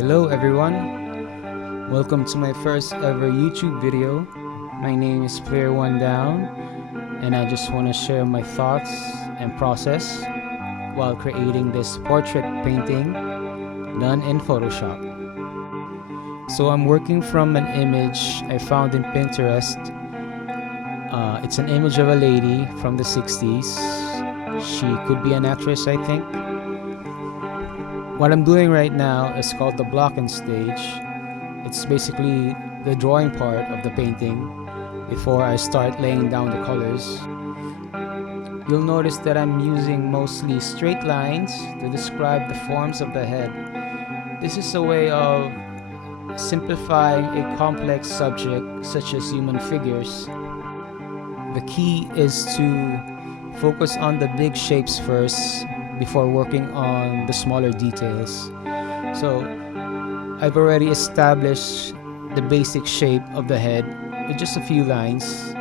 Hello everyone, welcome to my first ever YouTube video. My name is Player One Down, and I just want to share my thoughts and process while creating this portrait painting done in Photoshop. So I'm working from an image I found in Pinterest. It's an image of a lady from the 60s. She could be an actress, I think. What I'm doing right now is called the blocking stage. It's basically the drawing part of the painting before I start laying down the colors. You'll notice that I'm using mostly straight lines to describe the forms of the head. This is a way of simplifying a complex subject such as human figures. The key is to focus on the big shapes first before working on the smaller details. So I've already established the basic shape of the head with just a few lines.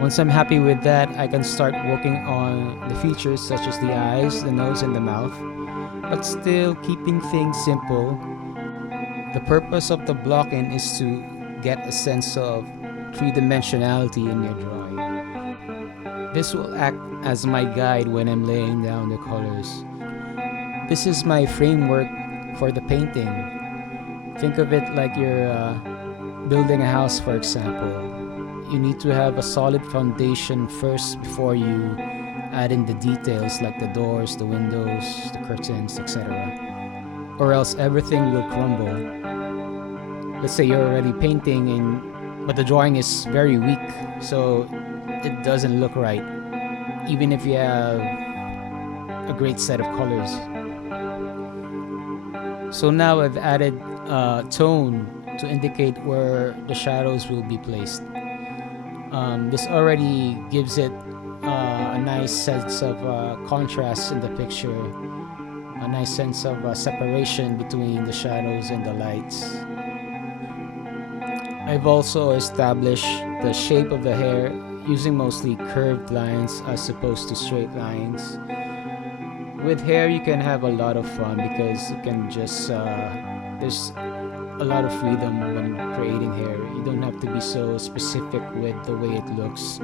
Once I'm happy with that, I can start working on the features such as the eyes, the nose, and the mouth, but still keeping things simple. The purpose of the blocking is to get a sense of three-dimensionality in your drawing. This will act as my guide when I'm laying down the colors. This is my framework for the painting. Think of it like you're building a house, for example. You need to have a solid foundation first before you add in the details like the doors, the windows, the curtains, etc. Or else everything will crumble. Let's say you're already painting but the drawing is very weak, so it doesn't look right, even if you have a great set of colors. So now I've added tone to indicate where the shadows will be placed. This already gives it a nice sense of contrast in the picture, a nice sense of separation between the shadows and the lights. I've also established the shape of the hair using mostly curved lines as opposed to straight lines. With hair you can have a lot of fun because you can just there's a lot of freedom when creating hair. You don't have to be so specific with the way it looks.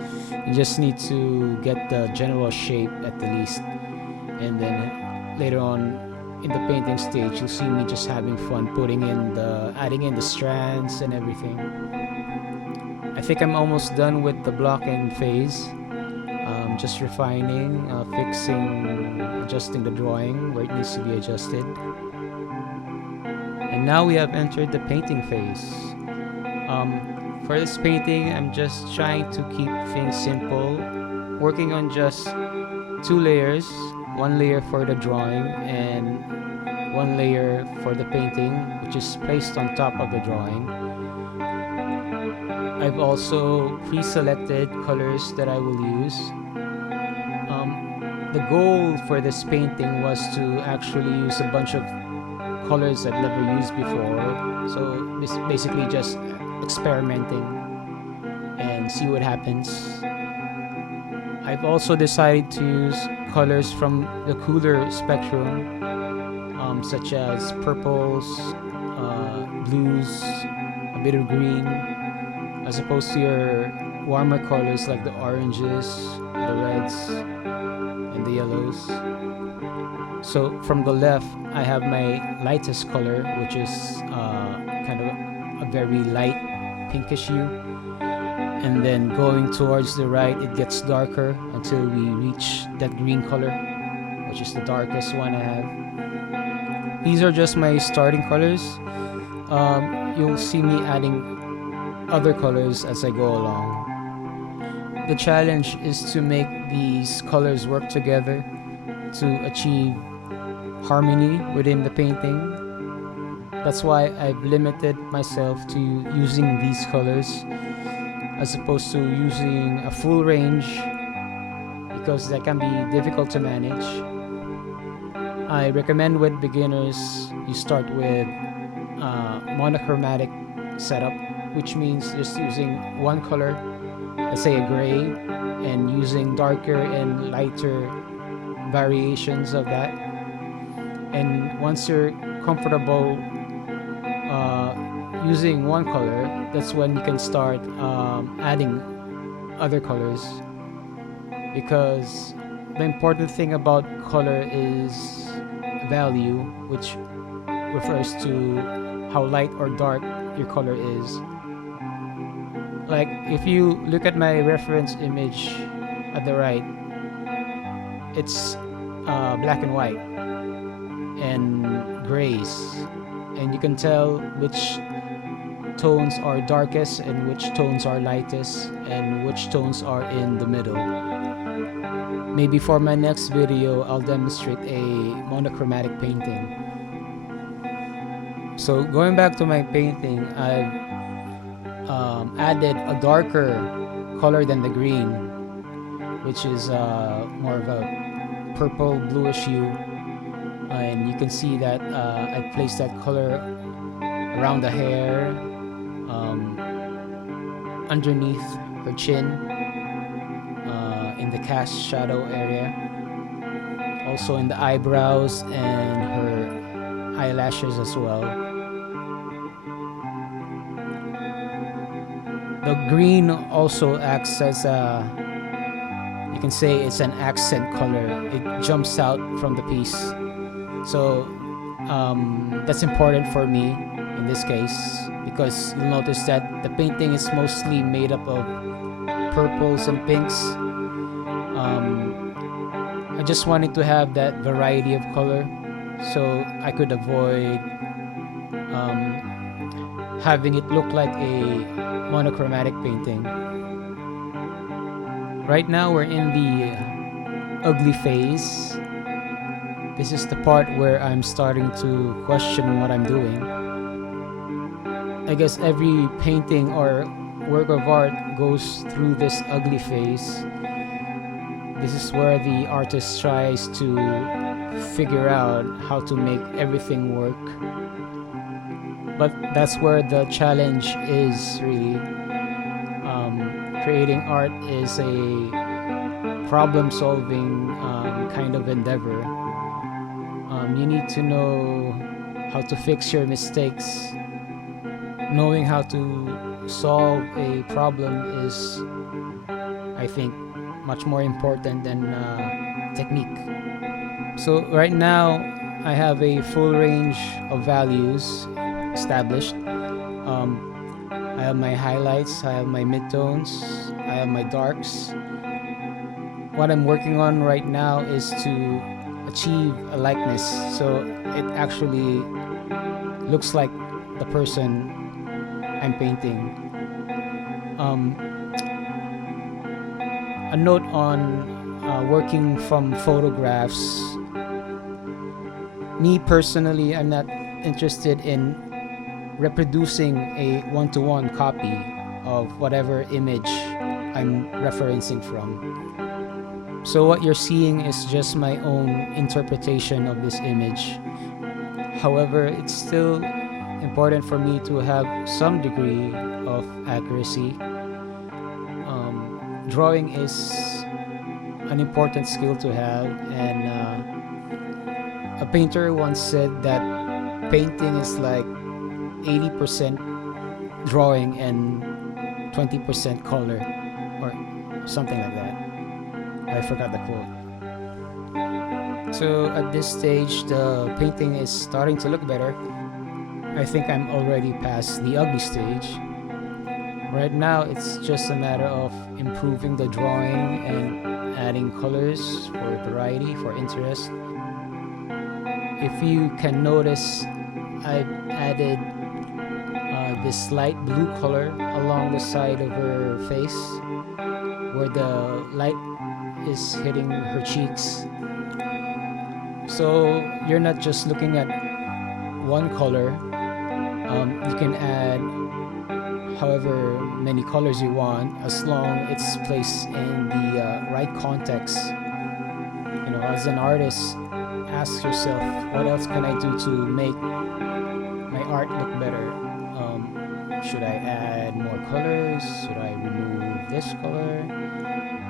You just need to get the general shape at the least, and then later on in the painting stage you'll see me just having fun adding in the strands and everything. I think I'm almost done with the blocking phase. Just refining, fixing, adjusting the drawing where it needs to be adjusted. And now we have entered the painting phase. For this painting, I'm just trying to keep things simple, working on just two layers, one layer for the drawing and one layer for the painting, which is placed on top of the drawing. I've also pre-selected colors that I will use. The goal for this painting was to actually use a bunch of colors I've never used before. So this basically just experimenting and see what happens. I've also decided to use colors from the cooler spectrum, such as purples, blues, a bit of green, as opposed to your warmer colors like the oranges, the reds, and the yellows. So from the left, I have my lightest color, which is kind of a very light pinkish hue. And then going towards the right, it gets darker until we reach that green color, which is the darkest one I have. These are just my starting colors. You'll see me adding other colors as I go along. The challenge is to make these colors work together to achieve harmony within the painting. That's why I've limited myself to using these colors as opposed to using a full range, because that can be difficult to manage. I recommend with beginners you start with monochromatic setup, which means just using one color, let's say a gray, and using darker and lighter variations of that. And once your comfortable using one color, that's when you can start adding other colors, because the important thing about color is value, which refers to how light or dark your color is. Like if you look at my reference image at the right, it's black and white and grays, and you can tell which tones are darkest and which tones are lightest and which tones are in the middle. Maybe for my next video I'll demonstrate a monochromatic painting. So going back to my painting, I've added a darker color than the green, which is more of a purple bluish hue, and you can see that I placed that color around the hair, underneath her chin, in the cast shadow area, also in the eyebrows and her eyelashes as well. The green also acts as you can say it's an accent color. It jumps out from the piece. So that's important for me in this case, because you'll notice that the painting is mostly made up of purples and pinks. I just wanted to have that variety of color so I could avoid having it look like a monochromatic painting. Right now we're in the ugly phase. This is the part where I'm starting to question what I'm doing. I guess every painting or work of art goes through this ugly phase. This is where the artist tries to figure out how to make everything work. But that's where the challenge is, really. Creating art is a problem-solving kind of endeavor. You need to know how to fix your mistakes. Knowing how to solve a problem is, I think, much more important than technique. So right now, I have a full range of values established. I have my highlights, I have my midtones, I have my darks. What I'm working on right now is to achieve a likeness, so it actually looks like the person I'm painting. A note on working from photographs. Me personally, I'm not interested in reproducing a one-to-one copy of whatever image I'm referencing from. So what you're seeing is just my own interpretation of this image. However, it's still important for me to have some degree of accuracy. Drawing is an important skill to have, and a painter once said that painting is like 80% drawing and 20% color, or something like that. I forgot the quote. So at this stage, the painting is starting to look better. I think I'm already past the ugly stage. Right now, it's just a matter of improving the drawing and adding colors for variety, for interest. If you can notice, I've added this light blue color along the side of her face, where the light is hitting her cheeks. So you're not just looking at one color. You can add however many colors you want, as long it's placed in the right context. You know, as an artist, ask yourself, what else can I do to make my art look better? Should I add more colors? Should I remove this color?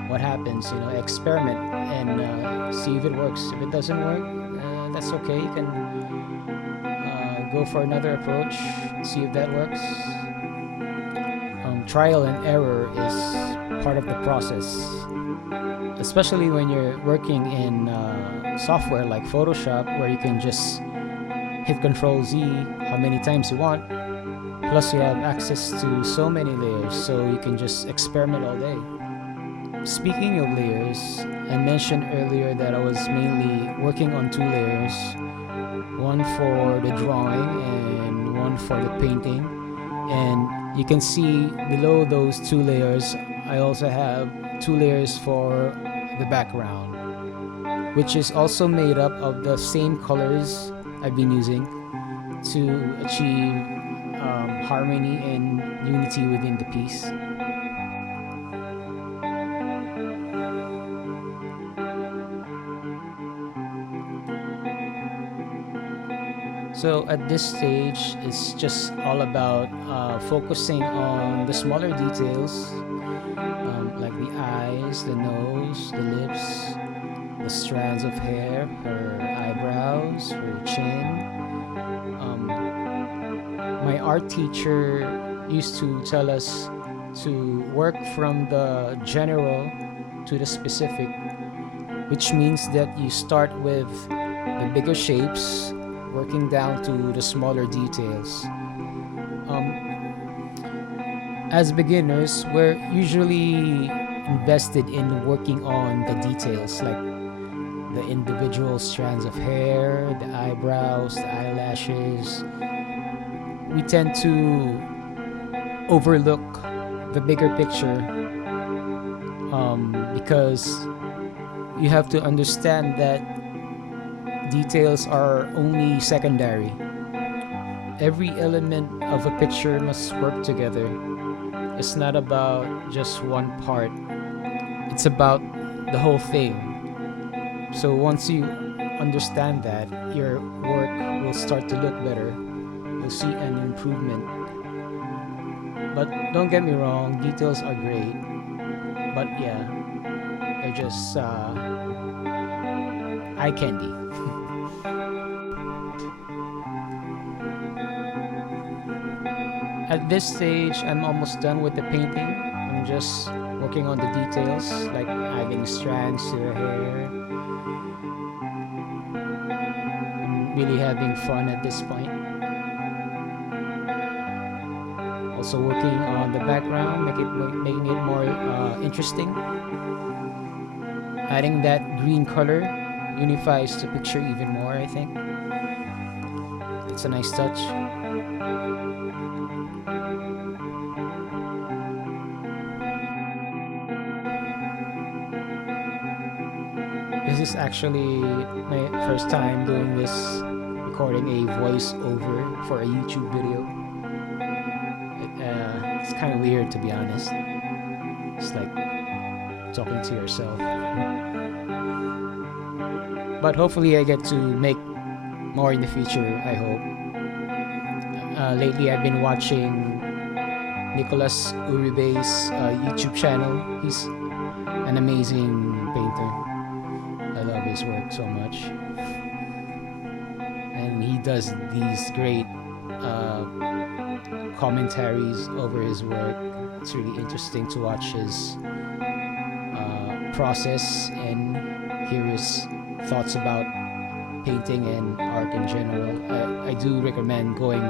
What happens? You know, experiment and see if it works. If it doesn't work, that's okay. You can go for another approach, see if that works. Trial and error is part of the process, especially when you're working in software like Photoshop, where you can just hit Control Z how many times you want. Plus, you have access to so many layers, so you can just experiment all day. Speaking of layers, I mentioned earlier that I was mainly working on 2 layers, one for the drawing and one for the painting. And you can see below those 2 layers, I also have 2 layers for the background, which is also made up of the same colors I've been using to achieve harmony and unity within the piece. So at this stage, it's just all about focusing on the smaller details, like the eyes, the nose, the lips, the strands of hair, her eyebrows, her chin. My art teacher used to tell us to work from the general to the specific, which means that you start with the bigger shapes, working down to the smaller details. As beginners, we're usually invested in working on the details, like the individual strands of hair, the eyebrows, the eyelashes. We tend to overlook the bigger picture, because you have to understand that details are only secondary. Every element of a picture must work together. It's not about just one part, it's about the whole thing. So once you understand that, your work will start to look better. You'll see an improvement. But don't get me wrong, details are great. But yeah, they're just eye candy. At this stage, I'm almost done with the painting. I'm just working on the details, like adding strands to the hair. I'm really having fun at this point. Also working on the background, making it more interesting. Adding that green color unifies the picture even more, I think. It's a nice touch. This is actually my first time doing this, recording a voiceover for a YouTube video. It's kind of weird, to be honest. It's like talking to yourself. But hopefully I get to make more in the future, I hope. Lately I've been watching Nicolas Uribe's YouTube channel. He's an amazing painter. I love his work so much. And he does these great commentaries over his work. It's really interesting to watch his process and hear his thoughts about painting and art in general. I do recommend going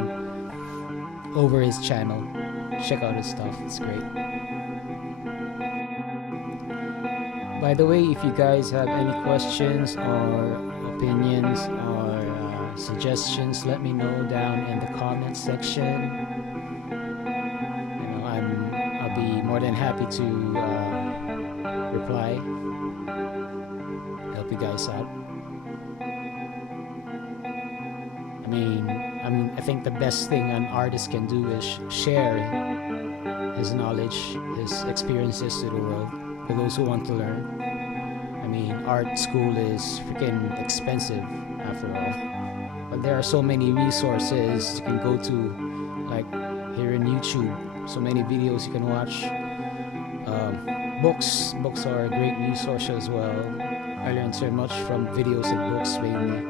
over his channel. Check out his stuff, it's great. By the way, if you guys have any questions or opinions or suggestions, let me know down in the comment section. I'll be more than happy to reply, help you guys out. I think the best thing an artist can do is share his knowledge, his experiences to the world for those who want to learn. Art school is freaking expensive after all. But there are so many resources you can go to, like here in YouTube. So many videos you can watch. Books are a great resource as well. I learned so much from videos and books mainly.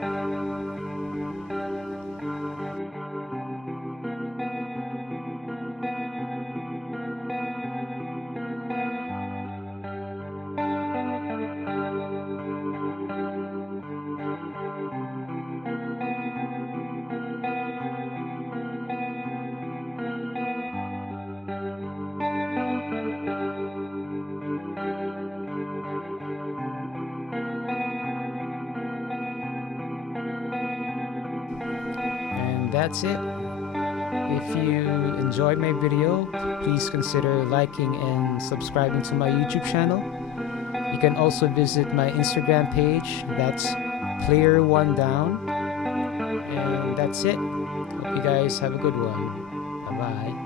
that's it. If you enjoyed my video, please consider liking and subscribing to my YouTube channel. You can also visit my Instagram page, that's player one down. And that's it. Hope you guys have a good one. Bye bye.